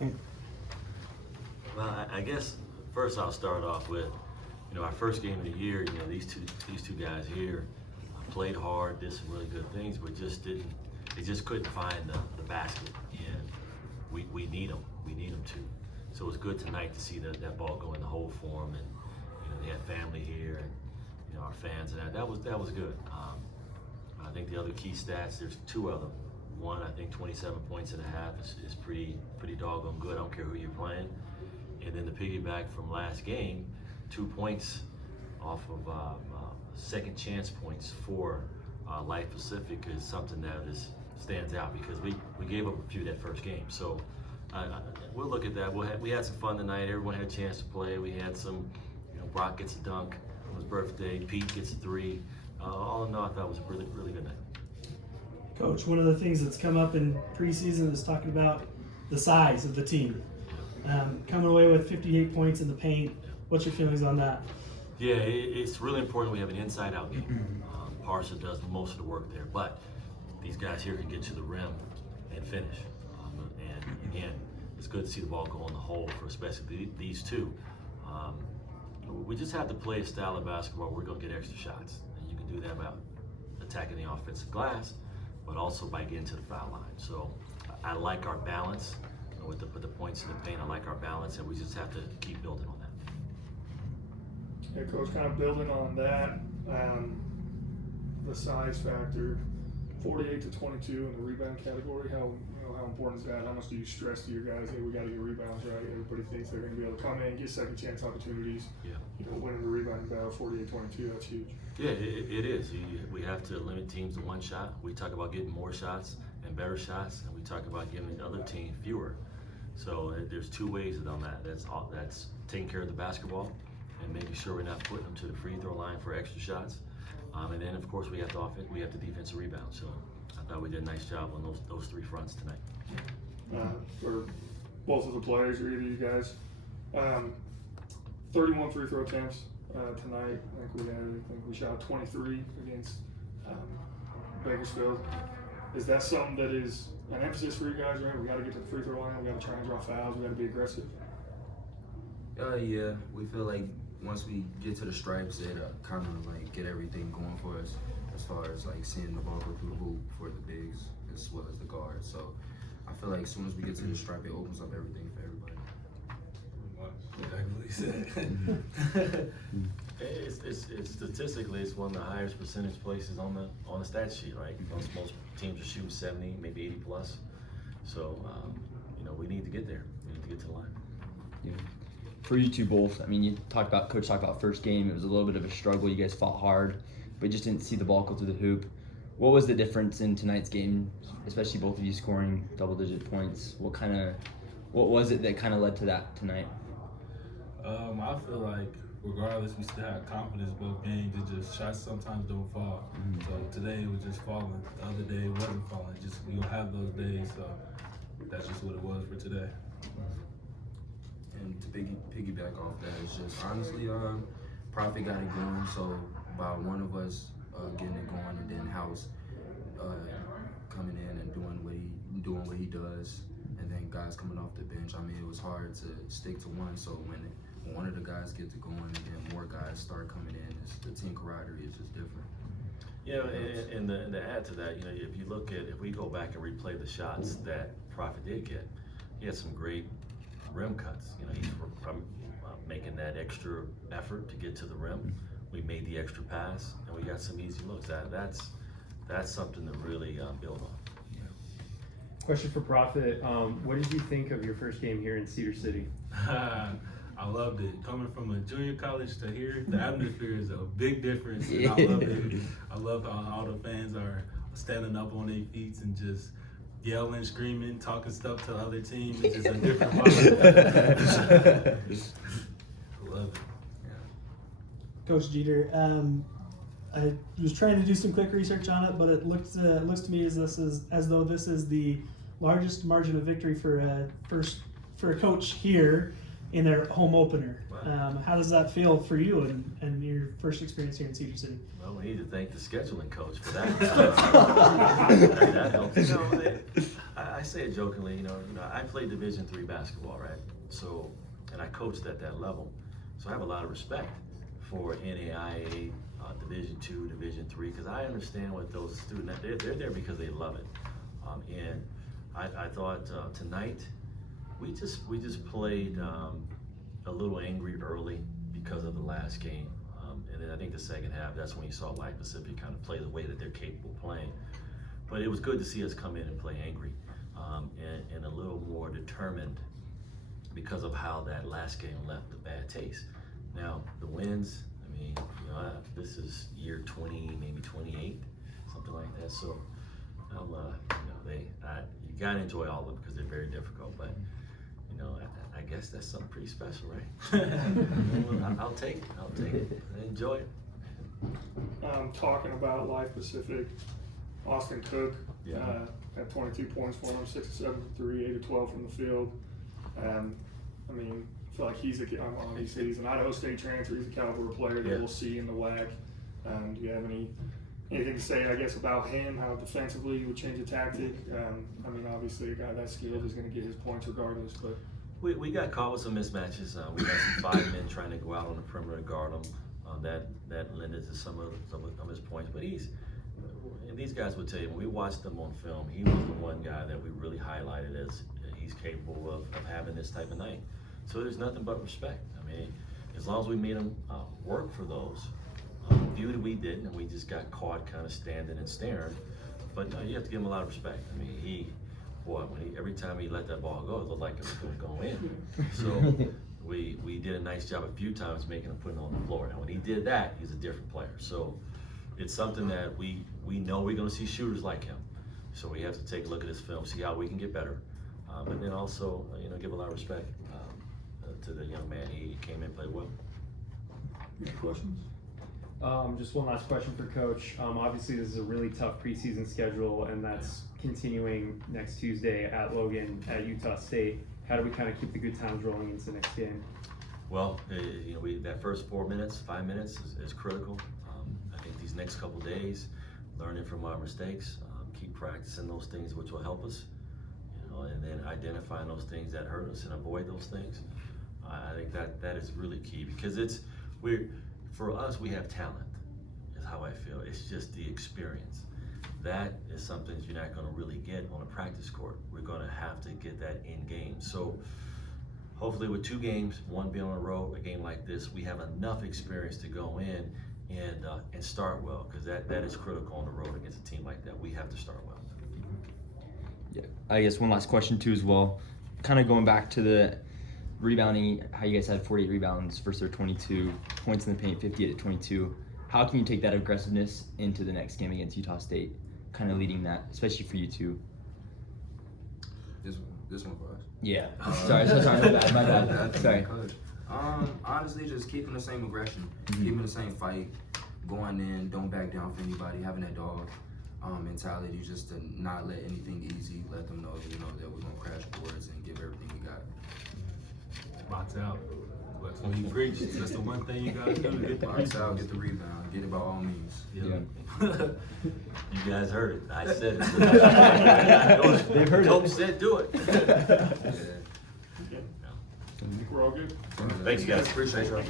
Well, I guess first I'll start off with, our first game of the year. These two guys here played hard, did some really good things, but they just couldn't find the basket, and we need them. We need them to. So it was good tonight to see that ball go in the hole for them, and they had family here, and our fans, and that was good. I think the other key stats, there's two of them. One, I think 27 points and a half is pretty doggone good. I don't care who you're playing. And then the piggyback from last game, 2 points off of second chance points for Life Pacific is something that stands out because we gave up a few that first game. So we'll look at that. We had some fun tonight. Everyone had a chance to play. We had some, Brock gets a dunk on his birthday. Pete gets a three. All in all, I thought it was a really, really good night. Coach, one of the things that's come up in preseason is talking about the size of the team. Coming away with 58 points in the paint. What's your feelings on that? Yeah, it's really important we have an inside-out game. Parsa does most of the work there, but these guys here can get to the rim and finish. And again, it's good to see the ball go in the hole for especially these two. We just have to play a style of basketball where we're going to get extra shots. And you can do that by attacking the offensive glass, but also by getting to the foul line. So I like our balance with the points in the paint. I like our balance, and we just have to keep building on that. Yeah, Coach, kind of building on that, the size factor, 48 to 22 in the rebound category. How important is that? How much do you stress to your guys? Hey, we got to get rebounds right. Everybody thinks they're going to be able to come in, get second chance opportunities. Yeah. Winning the rebounding battle, 48-22. That's huge. Yeah, it is. We have to limit teams to one shot. We talk about getting more shots and better shots, and we talk about giving the other team fewer. So there's two ways on that. That's taking care of the basketball and making sure we're not putting them to the free throw line for extra shots. And then of course we have the defensive rebound. So I thought we did a nice job on those three fronts tonight. For both of the players, or either you guys, 31 free throw attempts tonight. I think we shot 23 against Bakersfield. Is that something that is an emphasis for you guys, right? We got to get to the free throw line. We got to try and draw fouls. We got to be aggressive. Yeah, we feel like once we get to the stripes, it kind of like get everything going for us as far as like seeing the ball go through the hoop for the bigs as well as the guards. So I feel like as soon as we get to the stripe, it opens up everything for everybody. Exactly what he said. It's statistically, it's one of the highest percentage places on the stat sheet, right? Most teams are shooting 70, maybe 80 plus. So we need to get there. We need to get to the line. Yeah. For you two both, I mean, Coach talked about first game. It was a little bit of a struggle. You guys fought hard, but just didn't see the ball go through the hoop. What was the difference in tonight's game, especially both of you scoring double-digit points? What was it that kind of led to that tonight? I feel like regardless, we still had confidence both games. It just shots sometimes don't fall. So today it was just falling. The other day it wasn't falling. Just we don't have those days. So that's just what it was for today. And to piggyback off that, it's just honestly, Prophet got it going. So by one of us getting it going, and then House coming in and doing what he does, and then guys coming off the bench. I mean, it was hard to stick to one. So when one of the guys gets it going, and then more guys start coming in, the team camaraderie is just different. And to add to that, if we go back and replay the shots that Prophet did get, he had some great rim cuts. He's making that extra effort to get to the rim. We made the extra pass, and we got some easy looks. That's something to really build on. Question for Prophet. What did you think of your first game here in Cedar City? I loved it. Coming from a junior college to here, the atmosphere is a big difference. And I love it. I love how all the fans are standing up on their feet and just yelling, screaming, talking stuff to the other team. It's just a different vibe. I love it. Coach Jeter, I was trying to do some quick research on it, but it looks to me as though this is the largest margin of victory for a coach here. in their home opener. How does that feel for you and your first experience here in Cedar City? Well, we need to thank the scheduling coach for that. That helps. You know, I say it jokingly. You know, I played Division III basketball, right? So, and I coached at that level, so I have a lot of respect for NAIA, Division II, Division III, because I understand what those students, they're there because they love it. And I thought tonight we just played a little angry early because of the last game. And then I think the second half, that's when you saw Life Pacific kind of play the way that they're capable of playing. But it was good to see us come in and play angry and a little more determined because of how that last game left a bad taste. Now, the wins, I mean, you know, this is year 20, maybe 28, something like that. So, you know, you gotta enjoy all of them because they're very difficult. But, you know, I guess that's something pretty special, right? I'll take it. I enjoy it. Talking about Life Pacific, Austin Cook Yeah. had 22 points for him, 6 of 7 from 3, 8 of 12 from the field. I mean, I feel like he's an Idaho State transfer. He's a caliber player that Yeah. we'll see in the WAC. Do you have anything to say, I guess, about him, how defensively you would change a tactic? I mean, obviously a guy that skilled is going to get his points regardless, but We got caught with some mismatches. We had some 5 men trying to go out on the perimeter to guard him. That lended to some of his points. But and these guys would tell you, when we watched them on film, he was the one guy that we really highlighted as he's capable of having this type of night. So there's nothing but respect. I mean, as long as we made him work for those, viewed we didn't, and we just got caught kind of standing and staring. But you have to give him a lot of respect. I mean, every time he let that ball go, it looked like it was going to go in. So we did a nice job a few times making him put it on the floor. Now, when he did that, he's a different player. So it's something that we know we're going to see shooters like him. So we have to take a look at his film, see how we can get better, but then also, you know, give a lot of respect to the young man. He came in, played well. any questions? Just one last question for Coach. Obviously, this is a really tough preseason schedule, and that's continuing next Tuesday at Logan at Utah State. How do we kind of keep the good times rolling into the next game? Well, you know, that first 5 minutes is critical. I think these next couple days, learning from our mistakes, keep practicing those things which will help us, you know, and then identifying those things that hurt us and avoid those things. I think that is really key because for us, we have talent, is how I feel. It's just the experience. That is something that you're not going to really get on a practice court. We're going to have to get that in game. So hopefully with 2 games, one being on the road, a game like this, we have enough experience to go in and start well, because that is critical on the road against a team like that. We have to start well. Yeah, I guess one last question too as well. Kind of going back to the rebounding, how you guys had 48 rebounds versus their 22 points in the paint, 58 to 22. How can you take that aggressiveness into the next game against Utah State? Kind of leading that, especially for you two. This one for us. Yeah. Sorry. My bad. Sorry. Coach. Honestly, just keeping the same aggression, keeping the same fight, going in, don't back down for anybody, having that dog mentality, just to not let anything easy, let them know, you know, that we're gonna crash boards and give everything we got. Box out. That's when you preach. That's the one thing you gotta do to get the Box out, get the rebound, get it by all means. Yeah. You guys heard it. I said it. They've heard it. Coach said do it. Yeah. I think we're all good. Thanks, guys. Appreciate y'all.